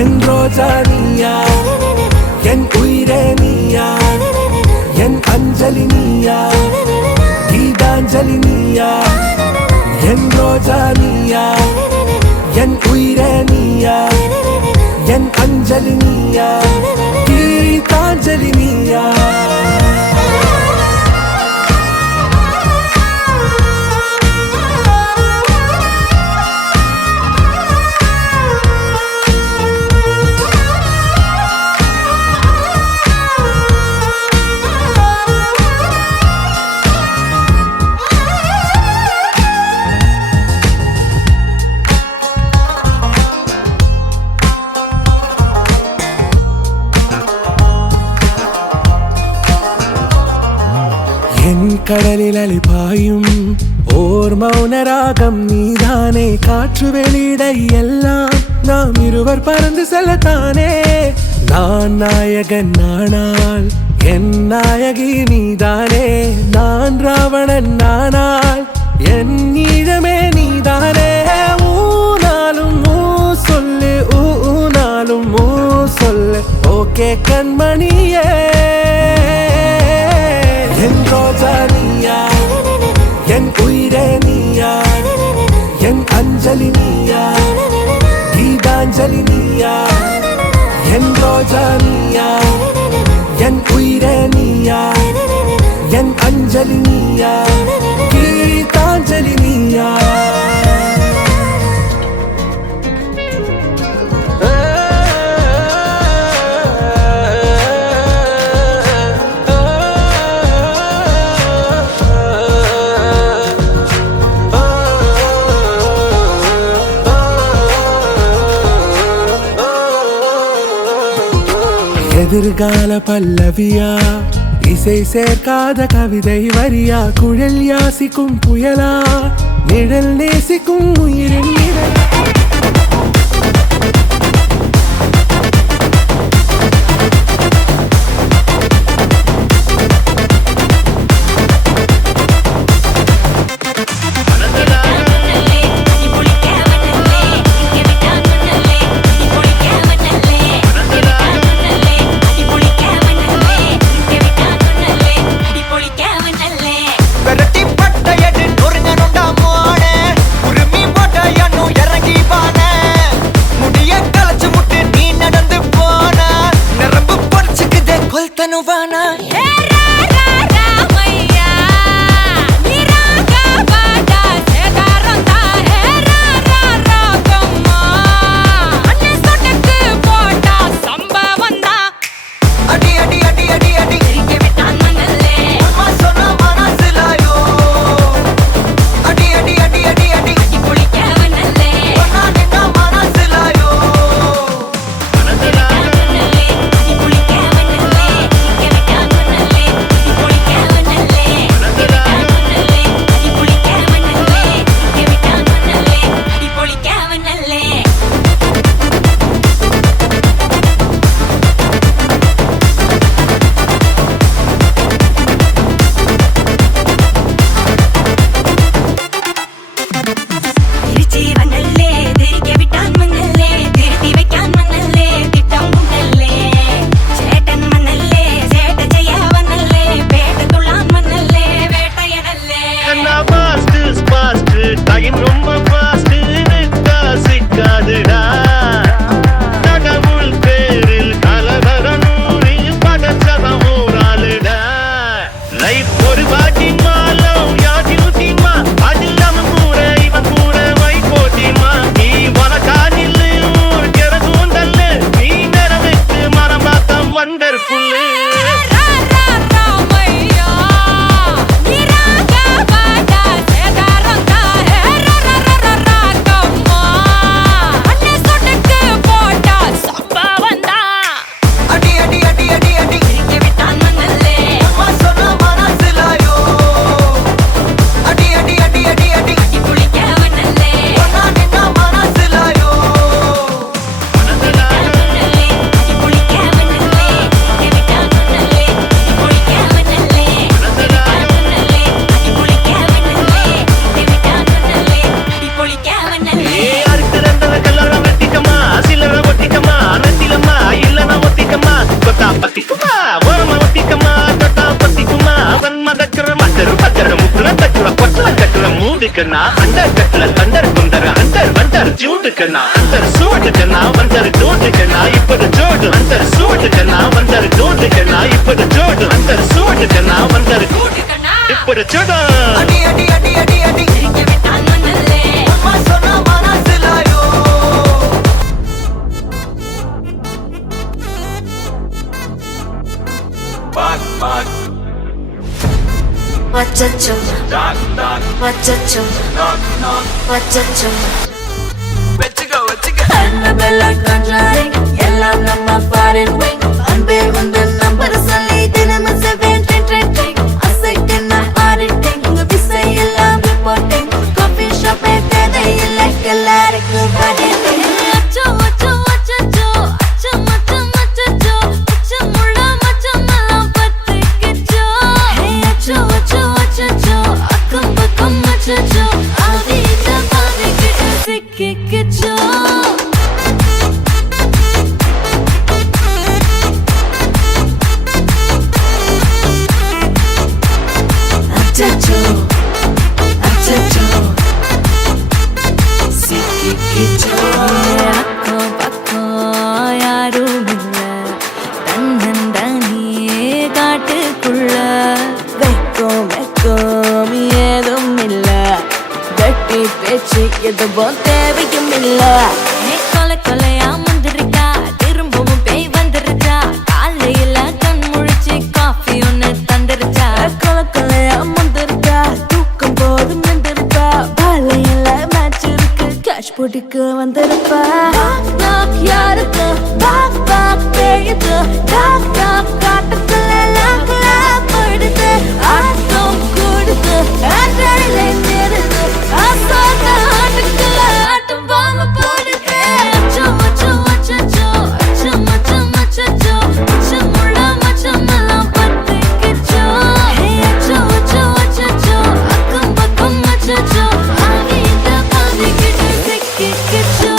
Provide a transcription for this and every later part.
என் ரோஜா நீயா, என் உயிரே நீயா, என் அஞ்சலி நீயா, கீதாஞ்சலி நீயா. என் ரோஜா நீயா, என் உயிரே நீயா, என் அஞ்சலி நீயா, கீதாஞ்சலி நீயா. என் கடலில் அலிபாயும் ஓர் மௌனராகம் நீதானே. காற்று வெளியிட எல்லாம் நாம் இருவர் பறந்து செல்லத்தானே. நான் நாயகன் நானால் என் நாயகி நீதானே. நான் ராவணன் நானால் என் ஈழமே நீதானே. ஊனாலும் ஊ சொல்லு, ஊனாலும் ஊ சொல்லு, ஓகே கண்மணியே. என் ரோஜா நீயா, என் உயிரே நீயா, என் அஞ்சலி நீயா, கீதாஞ்சலி நீயா. என் ரோஜா நீயா, என் உயிரே நீயா, என் அஞ்சலி நீயா, கீதாஞ்சலி நீயா. எதிர்கால பல்லவியா, இசை சேர்க்காத கவிதை வரியா, குழல் யாசிக்கும் புயலா, நிழல் நேசிக்கும் உயிரின் நிழல். சூட்டுக்குன்னா அண்டர் கட்ல தண்டர் குண்டர் அண்டர் வண்டர் ஜூட்டுக்குன்னா அண்டர் சூட்டுக்குன்னா வண்டர் டூட்டுக்குன்னா இப்படி ஜோடு அண்டர் சூட்டுக்குன்னா வண்டர் டூட்டுக்குன்னா இப்படி ஜோடு அண்டர் சூட்டுக்குன்னா வண்டர் இப்படி ஜோடு அடி அடி அடி அடி அடி இங்க விட்டான் மண்ணல்லே அம்மா சொன்னா மனசுலாயோ பாக் பாக் Wachacho, டாக் டாக் wachacho, நாக் நாக் wachacho. வெச்சுக்க Annabella conjuring, எல்லாம் நம்ம foreign wing. அன்பே உந்தன் நம்பர் சொல்லி தினமும் 7 ட்ரெண்டிங். அசைக்கென்ன auditing, உங்க விசை எல்லாம் reporting. Coffee shop தேவையில்லை எல்லாருக்கும் பதில். அச்சோ அச்சோ அச்சோ அச்சம் அச்சம் அச்சோ அச்சமுள்ள மச்சமெல்லாம் பத்திக்கிச்சோ. Hey அச்சோ அச்சோ அச்சோ அக்கம் பக்கம் அச்சோ ஆதித்த பாதிக்கிட்டு சிக்கிக்கிச்சோ. அச்சோ அச்சோ சிக்கிக்கிச்சோ. அக்கம் பக்கம் யாரும் இல்ல தன்னந்தனியே காட்டுக்குள்ள வெக்கம் வெக்கம் ஏதும் இல்ல கட்டி பேச்சு எதுவும் தேவையும் இல்ல. கொலை கொலையா முந்திருக்கா திரும்பவும் பேய் வந்துருச்சா காலையில கண் முழிச்சு காஃபி ஒன்னு தந்துருச்சா. கொலை கொலையா முந்திருக்கா தூக்கம் போதும் நின்றுருப்பா பாலையில மேட்ச் இருக்கு கேஷ் போட்டுக்கு வந்திருப்பா. யாருக்கு பாக் பாக் பேயுது டாக் டாக் காட்டுக்குள்ள லாக்ல போயிடுது ஆட்டம் கூடுது ஆட்டடில நிறுது ஆசாத ஆட்டுக்குள்ள ஆட்டம் பாம போடுது. அச்சோ அச்சோ அச்சோ அச்சம் அச்சம் அச்சோ அச்சமுள்ள மச்சமெல்லாம் பத்திக்கிச்சோ. அச்சோ அச்சோ அச்சோ அக்கம் பக்கம் அச்சோ ஆகிட்ட பாதிக்கிட்டு சிக்கிக்கிச்சோ.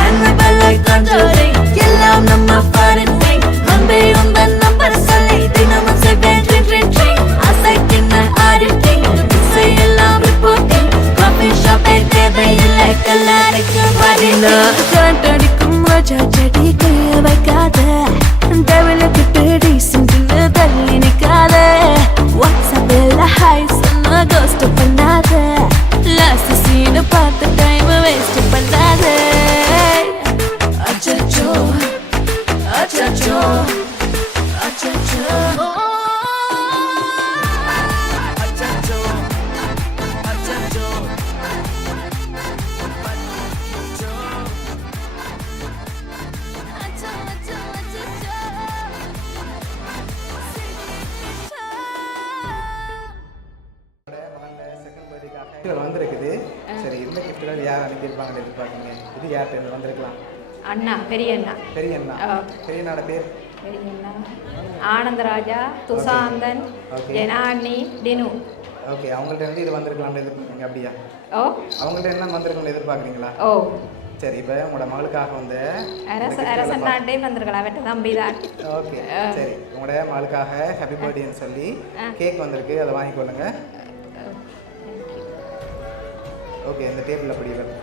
Annabella conjuring, எல்லாம் நம்ம foreign wing. அன்பே உந்தன் நம்பர் சொல்லி தினமும் 7 ட்ரெண்டிங். அசைக்கின்ன auditing, இசை எல்லாம் reporting. Coffee shop தேவையில்லை எல்லாருக்கும் பதில். கரண்ட் அடிக்கும் ரோஜா செடி கைய வைக்காத டெவலப்டு டீசென்ட்னு தள்ளி நிக்காத. வாட்ஸ்அப்பில் ஹாய் சொன்ன கோஸ்ட் பண்ணாத லாஸ்ட் சீனை பார்த்த டைம் வேஸ்ட் பண்ணாத. அச்சச்சோ அச்சச்சோ அச்சச்சோ கிஃப்ட்டுகள் வந்திருக்குது. சரி இந்த கிஃப்ட்டுகள் யார் அனுப்பியிருப்பாங்கன்னு எதிர்பார்க்குறீங்க? இது யார்கிட்ட வந்திருக்கலாம்? அண்ணா பெரிய அண்ணா பெரிய அண்ணா. பெரிய அண்ணாட பேர் பெரிய அண்ணா ஆனந்தராஜா துசாந்தன் Okay. ஜனானி டினு. ஓகே, அவங்கள்ட்ட இருந்து இது வந்திருக்கலாம்னு எதிர்பார்க்குறீங்க அப்படியா? ஓ அவங்கள்ட்ட என்ன வந்திருக்கணும்னு எதிர்பார்க்குறீங்களா? ஓ சரி, இப்போ உங்களோட மகளுக்காக வந்து அரசன் நாட்டே வந்திருக்கலாம் வெட்ட தம்பி தான். ஓகே சரி, உங்களோட மகளுக்காக ஹாப்பி பர்த்டேன்னு சொல்லி கேக் வந்திருக்கு, அதை வாங்கிக்கொள்ளுங்க. ஓகே, இந்த டேபிள் அப்படி வரும்.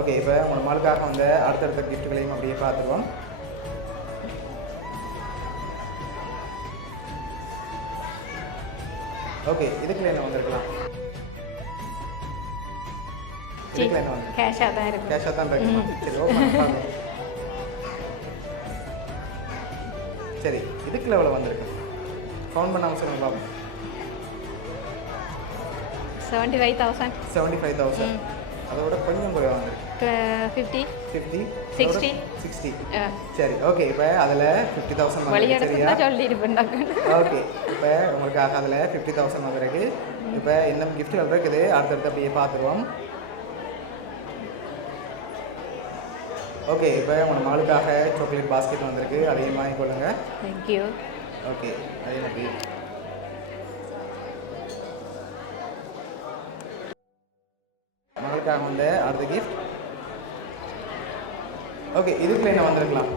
ஓகே, இப்போ உங்களோட மகளுக்காக வந்து அடுத்தடுத்த கிஃப்ட்டுகளையும் அப்படியே பார்த்துருவோம். ஓகே, இதுக்குள்ள என்ன வந்திருக்கலாம்? இதுக்குள்ள என்ன வந்து கேஷாக தான் இருக்கு. கேஷாக தான் இருக்குமா? சரி, ஓகே. சரி, இதுக்குள்ள எவ்வளோ வந்திருக்கு? கவுண்ட் பண்ணாமல் சொல்லுங்க பாப்போம். 75,000 75,000. அதோட கொஞ்சம் குறைவாக வந்திருக்கு. 50 50 60 60. சரி, ஓகே. இப்போ அதில் 50,000 வழியெடுத்து சொல்லியிருப்பேன். ஓகே, இப்போ உங்களுக்காக அதில் 50,000 வந்திருக்கு. இப்போ இன்னும் கிஃப்ட்டுகள் இருக்குது, அடுத்தடுத்து அப்படியே பார்த்துருவோம். ஓகே, இப்போ உங்களோட மகளுக்காக சாக்லேட் பாஸ்கெட் வந்திருக்கு, அதையும் வாங்கிக்கொள்ளுங்க. தேங்க்யூ. ஓகே, அதே மாதிரி உங்களுக்காக வந்து அடுத்த கிஃப்ட். ஓகே, இதுக்குள்ள என்ன வந்திருக்கலாம்?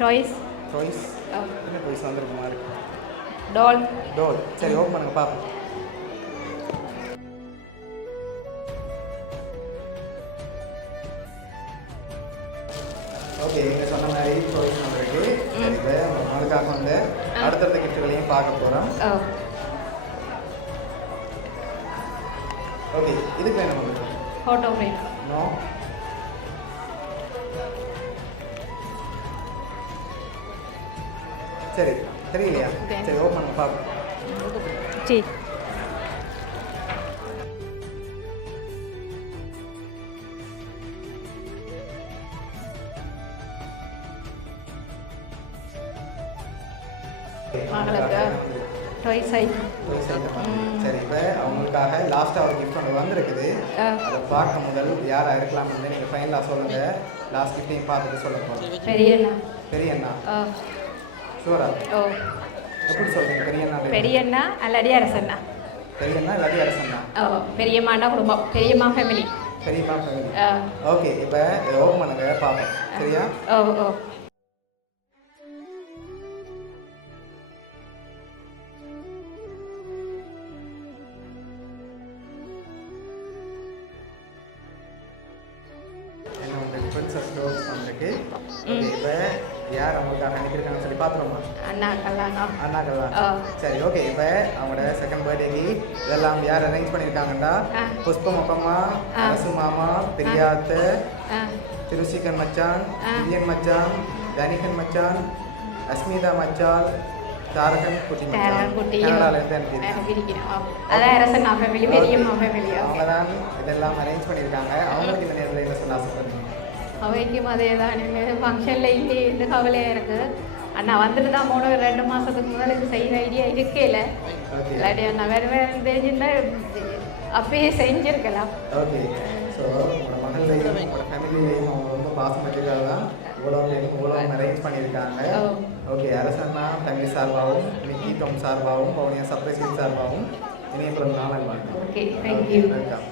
Toys toys. Oh. என்ன டாய்ஸ் வந்திருக்குமா இருக்கு? டால் டோல். சரி, ஓப்பன் பண்ணுங்க பார்ப்போம். ஓகே, நீங்கள் சொன்ன மாதிரி டாய்ஸ் வந்திருக்கு. இப்போ உங்களுக்காக வந்து அடுத்தடுத்த கிஃப்ட்டுகளையும் பார்க்க போகிறோம். ஓ ஓகே, இதுக்குள்ள என்ன வந்திருக்கு? Photo frame no. சரி, தெரியலையா? Okay. சரி, ஓப்பன் பண்ணுங்க பார்ப்போம். சி மகளுக்கு டாய்ஸ் ஐட்டம். சரி, இப்போ அவங்களுக்காக லாஸ்ட்டாக ஒரு கிஃப்ட் ஒன்று வந்திருக்குது. அதை பார்க்க முதல் யாராக இருக்கலாம்னு நீங்கள் ஃபைனலாக சொல்லுங்கள். லாஸ்ட் கிஃப்டையும் பார்த்துட்டு சொல்ல போகிறோம். பெரியண்ணா. பெரியண்ணா. ஓ ஷூரா? ஓ எப்படி சொல்கிறீங்க? பெரியண்ணா. பெரியண்ணா அல்லடி அரசண்ணா. பெரியண்ணா இல்லாட்டி அரசண்ணா? ஓ பெரியம்மாண்ணா குடும்பம், பெரியம்மா ஃபேமிலி. பெரியம்மா ஃபேமிலி. ஓ ஓகே, இப்போ இதை ஓப்பன் பண்ணுங்க பார்ப்போம். சரியா? ஓ ஓ என்ன உங்களுக்கு பிரின்சஸ் ஸ்டோர்ஸ் வந்திருக்கு. ஓகே, இப்போ யார் அவங்களுக்காக அனுப்பியிருக்காங்கன்னு சொல்லி பார்த்துருமா? அண்ணா கல்லாண்ணா. அண்ணாக்கள்லாம். ஆ. சரி, ஓகே. இப்போ அவங்களோட செகண்ட் பர்த்டேக்கு இதெல்லாம் யார் அரேஞ்ச் பண்ணியிருக்காங்கன்னா ஆ. புஷ்பம் அப்பம்மா, ஆ. அரசு மாமா, பெரியாத்து, ஆ திருசிகன் மச்சான், ஆ. விஜயன் மச்சான், தனிகன் மச்சான், அஸ்மிதா மச்சான், தாரகன் குட்டி மச்சான். தாரகன் குட்டி. கனடாலேருந்து அனுப்பியிருக்காங்க. அனுப்பியிருக்கிறோம். அதான் அரசண்ணா ஃபேமிலி, பெரியம்மா ஃபேமிலி. அவங்க தான் இதெல்லாம் அரேஞ்ச் பண்ணியிருக்காங்க. அவங்களுக்கு இந்த நேரத்தில் என்ன சொல்ல ஆசைப்படுறீங்க? அவைக்கும் அதே தான். ஃபங்க்ஷனில் இல்லையே இந்த கவலையாக இருக்குது. அண்ணா வந்துட்டு தான் 2 மாதத்துக்கு முதல்ல இது செய்கிற ஐடியா இருக்கேல. ஓகே. இல்லாட்டி அண்ணா வேறு தெரிஞ்சுன்னா அப்பயே செஞ்சுருக்கலாம். ஓகே. ஸோ உங்களோட மகள்லையும் உங்களோட ஃபேமிலியிலையும் அவங்க ரொம்ப பாசம் வச்சுக்காக தான் இவ்வளோ அரேஞ்ச் பண்ணியிருக்காங்க. ஓ. ஓகே, அரசண்ணா ஃபேமிலி சார்பாகவும், நிக்கி டோம் சார்பாகவும், பவுனியா சர்ப்ரைஸ் சார்பாகவும் இணையப்படும் நாளை வாழ்க்கை. Okay, thank you. வெல்கம்.